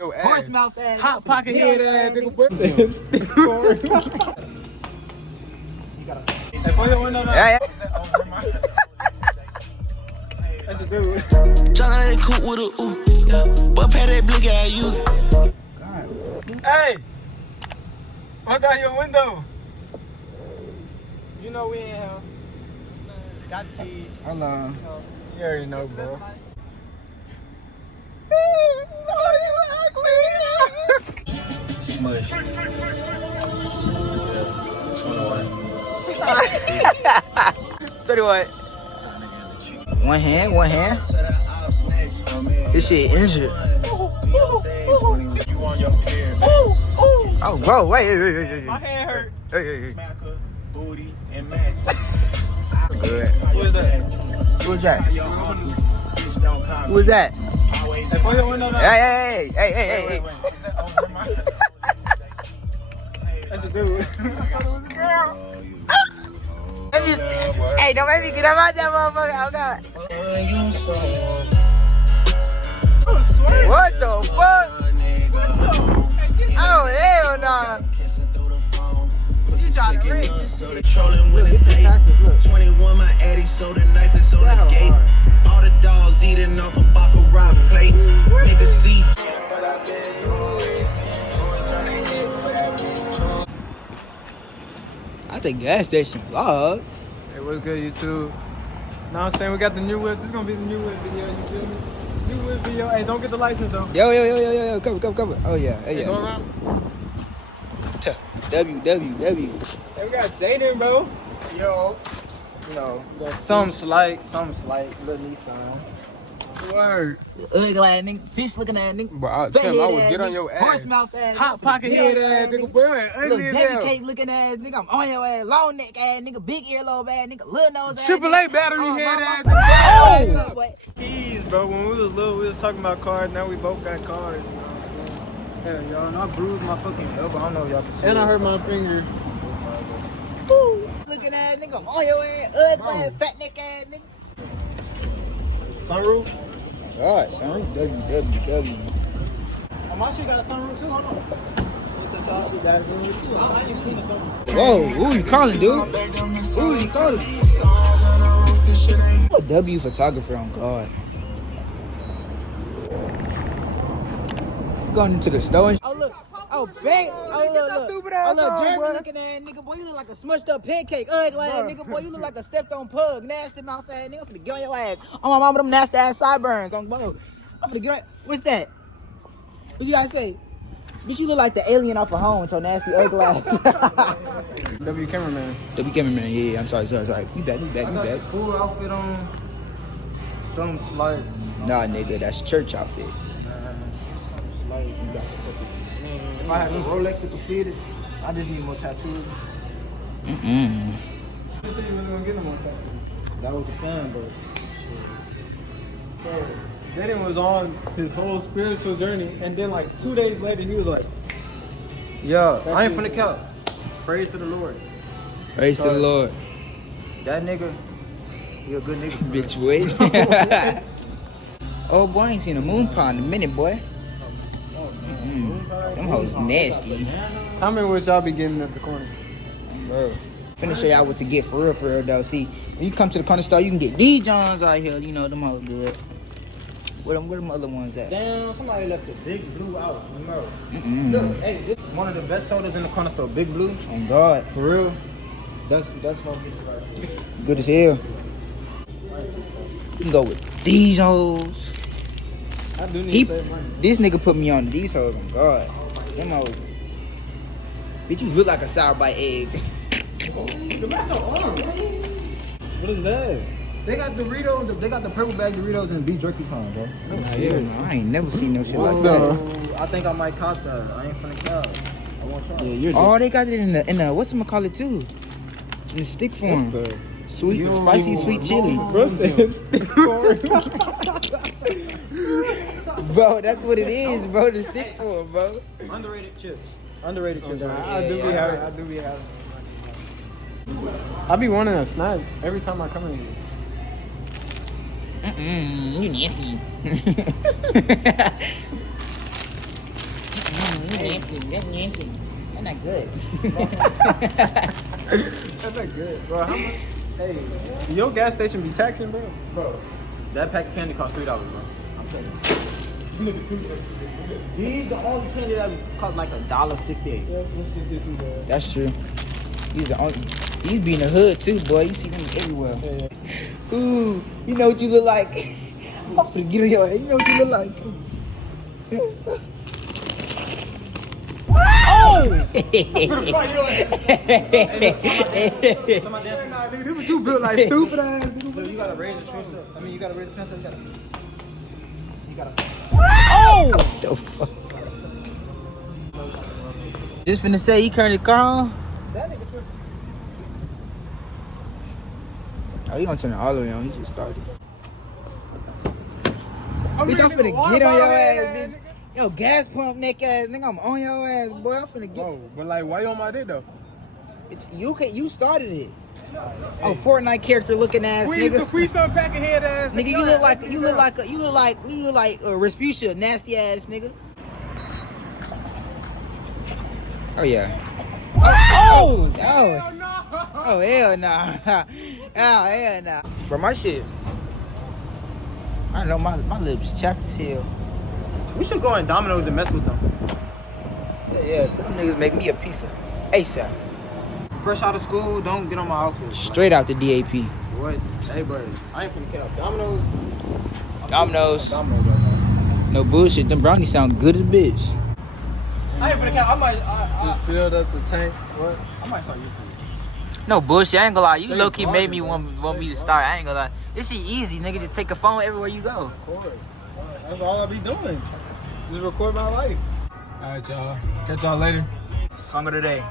Yo, Horse mouth ass. Hot pocket head ass nigga. Hey, put your window down. Yeah, yeah. That's a dude. Tryna let cook with a ooh, yeah. But pay that blick, I use it. Hey! Fuck out your window. You know we ain't hell. Got the keys. Hold on. You already know, bro. Smush. Yeah, 21. One hand. This shit injured. You on your pair. Oh, bro, wait. My hand hurt. Hey. Smacker, booty, and match. Good. Who is that? Who was that? Who Who was that? Hey, put your window down. Hey. Wait. That's a dude. I thought it was a girl. Hey, don't make me get up out that motherfucker. Oh, God. What the fuck? Oh, hell nah. You trying to reach? Trolling with his hate. 21, my addy, so the knife is on the gate. All the dogs eating off a baccarat plate. Niggas see. I think gas station vlogs. Hey, what's good, YouTube? Know what I'm saying? We got the new whip. This is gonna be the new whip video, you feel me? New whip video. Hey, don't get the license though. Yo. Cover. Oh, yeah. Hey, go around. WWW. Hey, we got Jaden, bro. Yo. You know, something slight, little Nissan. Word. Ugly ass nigga, fish looking ass nigga. Bro, Fat Tim, I head would ass get on nigga, your ass. Horse mouth ass. Hot pocket big head old ass nigga. Boy, ugly Little as Debbie hell. cake looking ass nigga. I'm on your ass. Long neck ass nigga. Big earlobe ass nigga. Little nose ass. Triple nigga. A battery Oh, head my ass mama. nigga. Oh, boy. Keys, bro. When we was little, we was talking about cars. Now we both got cars. You know what I'm saying? Hell, y'all. And I bruised my fucking elbow. I don't know if y'all can see. And I hurt my finger. Looking ass nigga. I'm on your ass. Ugly ass. Fat neck ass nigga. Sunroof. God, son. WWW. Oh, my shit got a sunroof too. Hold on. Whoa, who you calling, dude? Who you calling? I'm a W photographer on God. Going into the store and Oh, look. Oh, bang. Oh, look. stupid ass Oh, look. on, Jeremy boy. looking ass nigga. Boy, you look like a smushed up pancake. Ugly ass nigga. Boy, you look like a stepped on pug. Nasty mouth ass nigga. I'm finna get on your ass. Oh, my mama, them nasty ass sideburns. I'm finna get on. What's that? What you guys say? Bitch, you look like the alien off of home with your nasty ugly ass. W cameraman. W cameraman, yeah, I'm sorry. We back. Cool outfit on. Something slight. Nah, nigga, that's church outfit. Something slight. You got the fucking. If I had a Rolex to complete it, I just need more tattoos. Mm-mm. I didn't say you was gonna get no more tattoos. That was the plan, but shit. So, Jaden was on his whole spiritual journey, and then like 2 days later, he was like, "Yeah, I ain't finna count. Praise to the Lord. Praise to the Lord. That nigga, he a good nigga. Bitch, wait. Oh, boy, I ain't seen a moon pie in a minute, boy. Them hoes nasty. How many would y'all be getting at the corner? Bro. Finna show y'all what to get for real, though. See, when you come to the corner store, you can get these Johns out here. You know, them hoes good. Where them other ones at? Damn, somebody left the Big Blue out. Remember? Mm-mm. Look, hey, this one of the best sodas in the corner store, Big Blue. On God. For real. That's what I'm getting right here. Good as hell. You can go with these hoes. I do need to save money. This nigga put me on these hoes, on God. Them hoes. Bitch, you look like a sour bite egg. What is that? They got Doritos. They got the purple bag Doritos and beef jerky kind, bro. Nah, yeah, no, I ain't never seen no shit like that. I think I might cop that. I ain't finna cop. I won't try. Yeah, you're Oh, they got it in the whatchamacallit too. In the stick form. Sweet, spicy, sweet chili. Bro said stick form. Bro, that's what it is, bro. The stick form, bro. Underrated chips. Underrated chips. I do be having. I be wanting a snack every time I come in here. You nasty. That's not good. That's not good, bro. How much? Hey, your gas station be taxing, bro? Bro, that pack of candy cost $3, bro. I'm telling you. These the only candy that cost like $1.68. Yeah, let's just get some gas. That's true. These be in the hood too, boy. You see them everywhere. Yeah. Ooh, you know what you look like? I'm finna get on your head. You know what you look like? Oh! Nah, nigga, this what you built like stupid ass. Dude, you gotta raise the shorts up. I mean, you gotta raise the pencil. You gotta. Oh! What the fuck? Just finna say he turned the car on? That nigga tripping. Oh, he gonna turn it all the way on. He just started. I mean, Bitch, I'm nigga, finna water get on your bottle ass, head, bitch. Yo, gas pump neck ass nigga, I'm on your ass, boy. I'm finna get. Bro, but like, why you on my dick though? You started it. Oh, Fortnite character looking ass nigga. We some pack of head ass. Nigga, you look like Respucia, nasty ass nigga. Oh yeah. Oh hell nah. Oh hell nah. Bro, my shit. I don't know, my lips chapped as hell. We should go in Domino's and mess with them. Yeah, them niggas make me a pizza. ASAP. Fresh out of school, don't get on my outfit. Straight out the DAP. What? Hey, bro, I ain't finna cap. Domino's. Domino's. Domino's right now. No bullshit. Them brownies sound good as a bitch. I ain't finna cap. I might. Just filled up the tank. What? I might start YouTube. No bullshit. I ain't gonna lie. You low key made me want me to start. I ain't gonna lie. This shit easy, nigga. Just take a phone everywhere you go. Of course. That's all I be doing. Just record my life. All right, y'all. Catch y'all later. Song of the day.